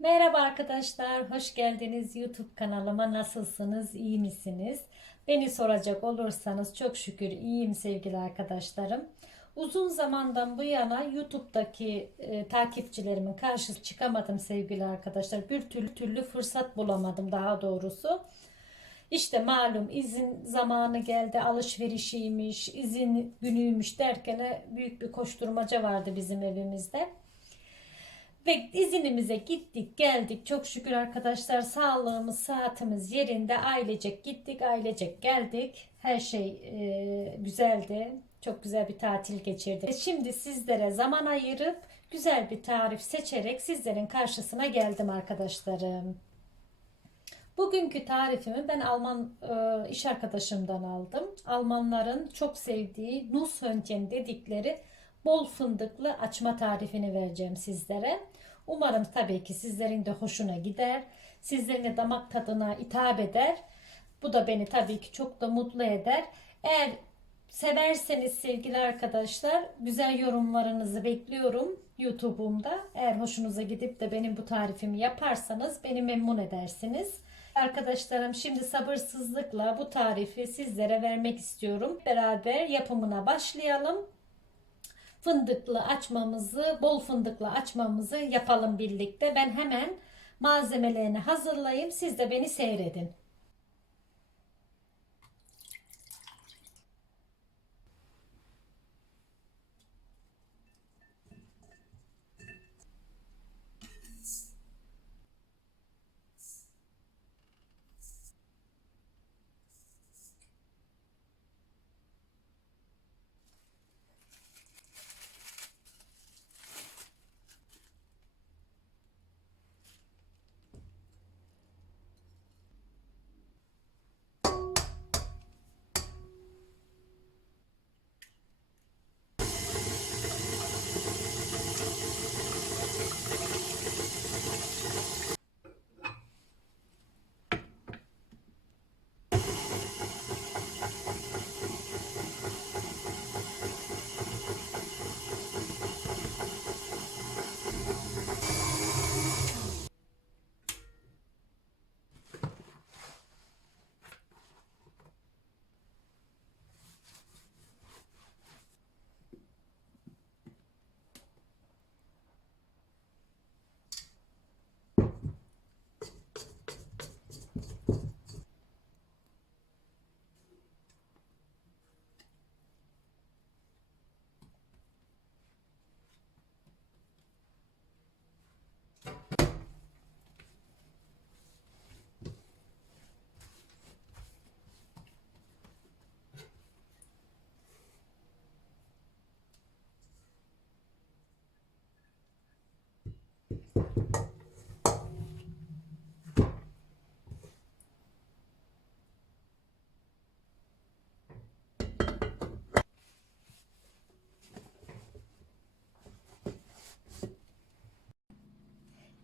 Merhaba arkadaşlar, hoş geldiniz YouTube kanalıma. Nasılsınız, iyi misiniz? Beni soracak olursanız çok şükür iyiyim sevgili arkadaşlarım. Uzun zamandan bu yana YouTube'daki e, takipçilerimin karşısına çıkamadım sevgili arkadaşlar. Bir türlü türlü fırsat bulamadım daha doğrusu. İşte malum izin zamanı geldi, alışverişiymiş, izin günüymüş derken büyük bir koşturmaca vardı bizim evimizde. Ve izinimize gittik geldik çok şükür arkadaşlar sağlığımız saatimiz yerinde ailecek gittik ailecek geldik her şey e, güzeldi çok güzel bir tatil geçirdik. Şimdi sizlere zaman ayırıp güzel bir tarif seçerek sizlerin karşısına geldim arkadaşlarım. Bugünkü tarifimi ben Alman e, iş arkadaşımdan aldım. Almanların çok sevdiği Nusshörnchen dedikleri bol fındıklı açma tarifini vereceğim sizlere. Umarım tabii ki sizlerin de hoşuna gider. Sizlerin de damak tadına hitap eder. Bu da beni tabii ki çok da mutlu eder. Eğer severseniz sevgili arkadaşlar güzel yorumlarınızı bekliyorum YouTube'umda. Eğer hoşunuza gidip de benim bu tarifimi yaparsanız beni memnun edersiniz. Arkadaşlarım şimdi sabırsızlıkla bu tarifi sizlere vermek istiyorum. Beraber yapımına başlayalım fındıklı açmamızı, bol fındıklı açmamızı yapalım birlikte. Ben hemen malzemelerini hazırlayayım. Siz de beni seyredin.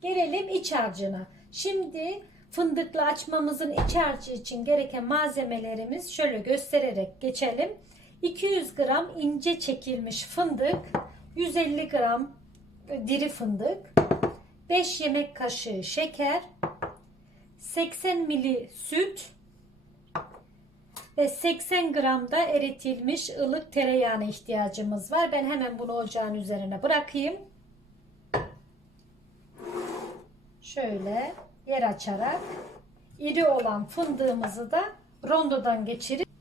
Gelelim iç harcına. Şimdi fındıklı açmamızın iç harcı için gereken malzemelerimiz şöyle göstererek geçelim. 200 gram ince çekilmiş fındık, 150 gram diri fındık, 5 yemek kaşığı şeker, 80 mili süt ve 80 gram da eritilmiş ılık tereyağına ihtiyacımız var. Ben hemen bunu ocağın üzerine bırakayım. şöyle yer açarak iri olan fındığımızı da rondodan geçirip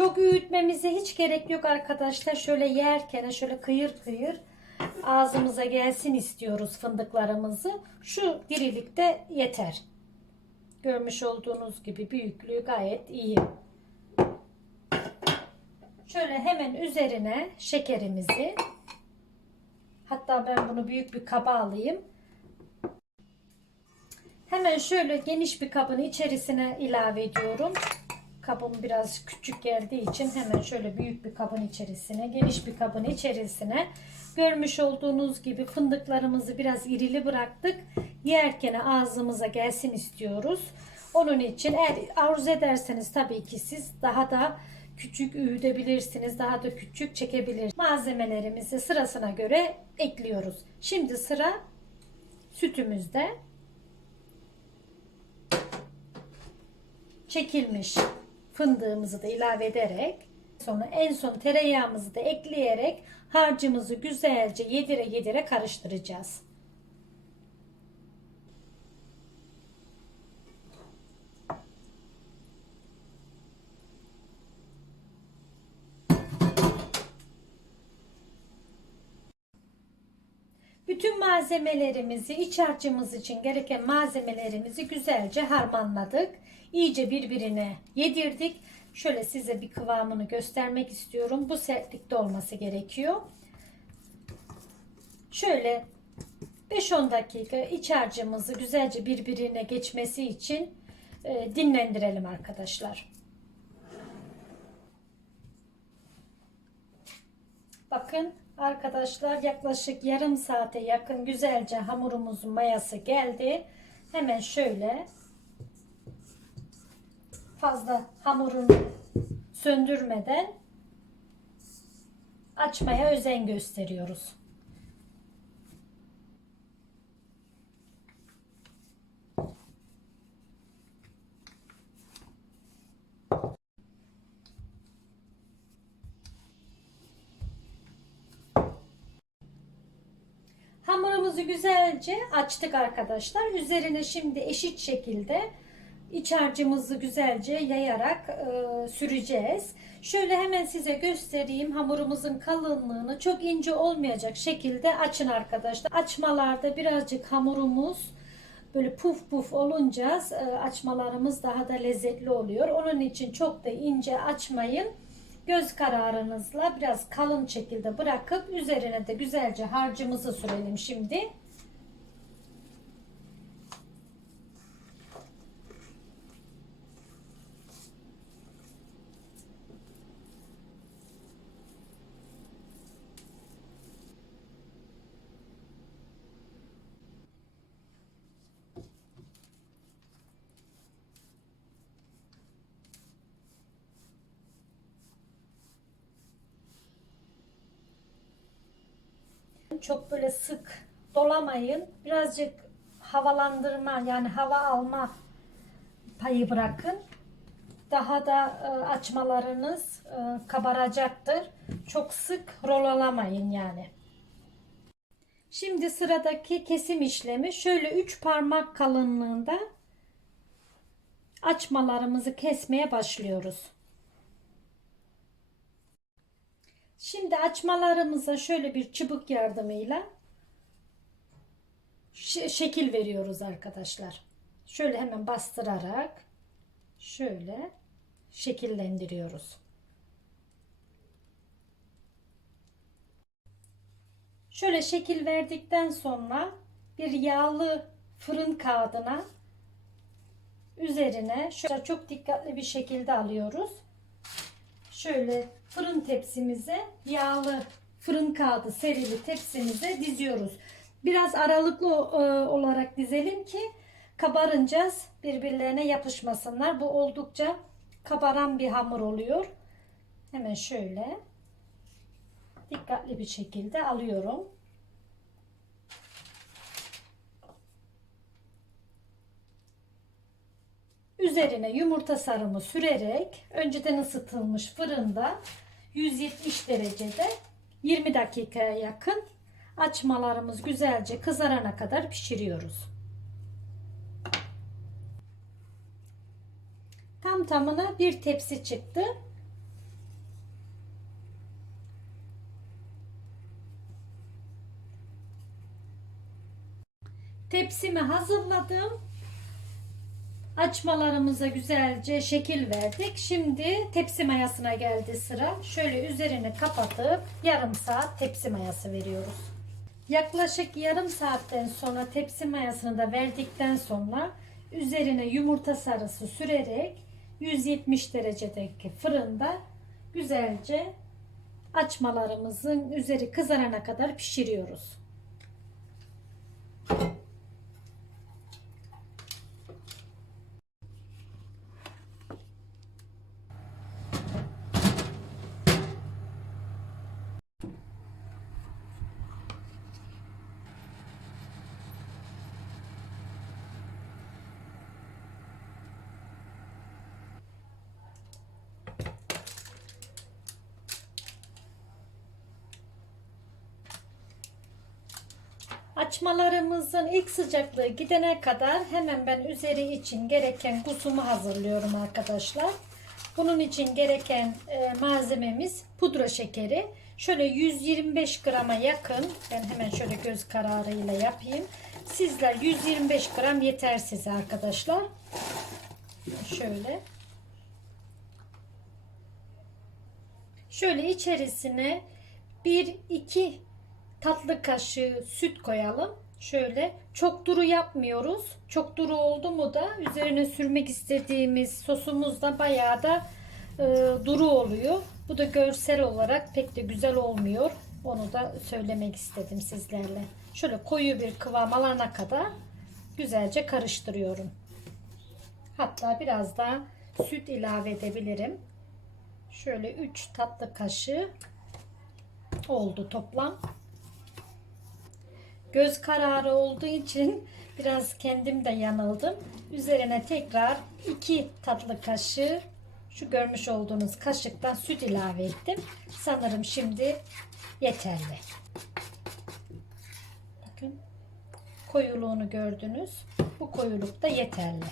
çok öğütmemize hiç gerek yok arkadaşlar. Şöyle yerken şöyle kıyır kıyır ağzımıza gelsin istiyoruz fındıklarımızı. Şu dirilikte yeter. Görmüş olduğunuz gibi büyüklüğü gayet iyi. Şöyle hemen üzerine şekerimizi hatta ben bunu büyük bir kaba alayım. Hemen şöyle geniş bir kabın içerisine ilave ediyorum. Kabım biraz küçük geldiği için hemen şöyle büyük bir kabın içerisine, geniş bir kabın içerisine görmüş olduğunuz gibi fındıklarımızı biraz irili bıraktık. Yerken ağzımıza gelsin istiyoruz. Onun için eğer arzu ederseniz tabii ki siz daha da küçük üğüdebilirsiniz. Daha da küçük çekebilirsiniz. Malzemelerimizi sırasına göre ekliyoruz. Şimdi sıra sütümüzde. Çekilmiş fındığımızı da ilave ederek sonra en son tereyağımızı da ekleyerek harcımızı güzelce yedire yedire karıştıracağız. Bütün malzemelerimizi, iç harcımız için gereken malzemelerimizi güzelce harmanladık. İyice birbirine yedirdik. Şöyle size bir kıvamını göstermek istiyorum. Bu sertlikte olması gerekiyor. Şöyle 5-10 dakika iç harcımızı güzelce birbirine geçmesi için e, dinlendirelim arkadaşlar. Bakın arkadaşlar yaklaşık yarım saate yakın güzelce hamurumuzun mayası geldi. Hemen şöyle fazla hamurunu söndürmeden açmaya özen gösteriyoruz. Hamurumuzu güzelce açtık arkadaşlar. Üzerine şimdi eşit şekilde iç harcımızı güzelce yayarak e, süreceğiz. Şöyle hemen size göstereyim hamurumuzun kalınlığını çok ince olmayacak şekilde açın arkadaşlar. Açmalarda birazcık hamurumuz böyle puf puf olunca e, açmalarımız daha da lezzetli oluyor. Onun için çok da ince açmayın. Göz kararınızla biraz kalın şekilde bırakıp üzerine de güzelce harcımızı sürelim şimdi. Çok böyle sık dolamayın. Birazcık havalandırma yani hava alma payı bırakın. Daha da e, açmalarınız e, kabaracaktır. Çok sık rolalamayın yani. Şimdi sıradaki kesim işlemi şöyle 3 parmak kalınlığında açmalarımızı kesmeye başlıyoruz. Şimdi açmalarımıza şöyle bir çubuk yardımıyla şekil veriyoruz arkadaşlar. Şöyle hemen bastırarak şöyle şekillendiriyoruz. Şöyle şekil verdikten sonra bir yağlı fırın kağıdına üzerine şöyle çok dikkatli bir şekilde alıyoruz. Şöyle fırın tepsimize yağlı fırın kağıdı serili tepsimize diziyoruz. Biraz aralıklı e, olarak dizelim ki kabarınca birbirlerine yapışmasınlar. Bu oldukça kabaran bir hamur oluyor. Hemen şöyle dikkatli bir şekilde alıyorum. Üzerine yumurta sarımı sürerek önceden ısıtılmış fırında 170 derecede 20 dakikaya yakın açmalarımız güzelce kızarana kadar pişiriyoruz. Tam tamına bir tepsi çıktı. Tepsimi hazırladım. Açmalarımıza güzelce şekil verdik. Şimdi tepsi mayasına geldi sıra. Şöyle üzerini kapatıp yarım saat tepsi mayası veriyoruz. Yaklaşık yarım saatten sonra tepsi mayasını da verdikten sonra üzerine yumurta sarısı sürerek 170 derecedeki fırında güzelce açmalarımızın üzeri kızarana kadar pişiriyoruz. Açmalarımızın ilk sıcaklığı gidene kadar hemen ben üzeri için gereken kusumu hazırlıyorum arkadaşlar. Bunun için gereken e, malzememiz pudra şekeri. Şöyle 125 grama yakın. Ben hemen şöyle göz kararıyla yapayım. Sizler 125 gram yeter size arkadaşlar. Şöyle. Şöyle içerisine 1-2 tatlı kaşığı süt koyalım. Şöyle çok duru yapmıyoruz. Çok duru oldu mu da üzerine sürmek istediğimiz sosumuz da bayağı da e, duru oluyor. Bu da görsel olarak pek de güzel olmuyor. Onu da söylemek istedim sizlerle. Şöyle koyu bir kıvam alana kadar güzelce karıştırıyorum. Hatta biraz daha süt ilave edebilirim. Şöyle 3 tatlı kaşığı oldu toplam. Göz kararı olduğu için biraz kendim de yanıldım. Üzerine tekrar 2 tatlı kaşığı şu görmüş olduğunuz kaşıktan süt ilave ettim. Sanırım şimdi yeterli. Bakın koyuluğunu gördünüz. Bu koyuluk da yeterli.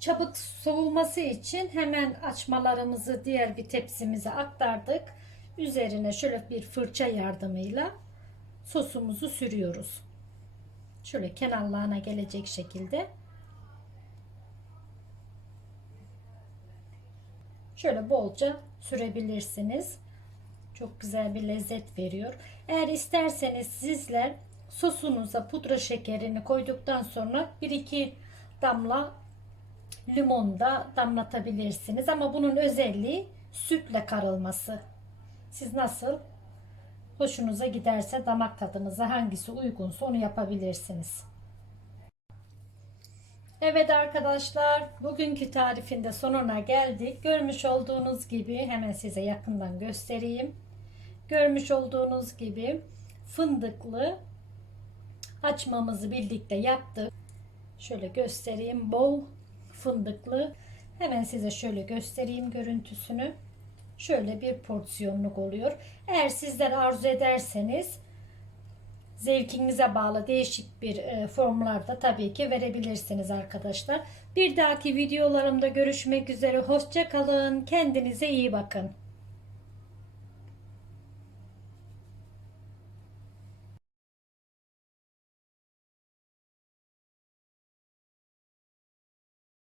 Çabuk soğuması için hemen açmalarımızı diğer bir tepsimize aktardık. Üzerine şöyle bir fırça yardımıyla sosumuzu sürüyoruz. Şöyle kenarlarına gelecek şekilde. Şöyle bolca sürebilirsiniz. Çok güzel bir lezzet veriyor. Eğer isterseniz sizler sosunuza pudra şekerini koyduktan sonra 1-2 damla limon da damlatabilirsiniz. Ama bunun özelliği sütle karılması. Siz nasıl hoşunuza giderse damak tadınıza hangisi uygunsa onu yapabilirsiniz. Evet arkadaşlar bugünkü tarifinde sonuna geldik. Görmüş olduğunuz gibi hemen size yakından göstereyim. Görmüş olduğunuz gibi fındıklı açmamızı birlikte yaptık. Şöyle göstereyim. Bol fındıklı. Hemen size şöyle göstereyim görüntüsünü. Şöyle bir porsiyonluk oluyor. Eğer sizler arzu ederseniz zevkinize bağlı değişik bir e, formlarda tabii ki verebilirsiniz arkadaşlar. Bir dahaki videolarımda görüşmek üzere. Hoşça kalın. Kendinize iyi bakın.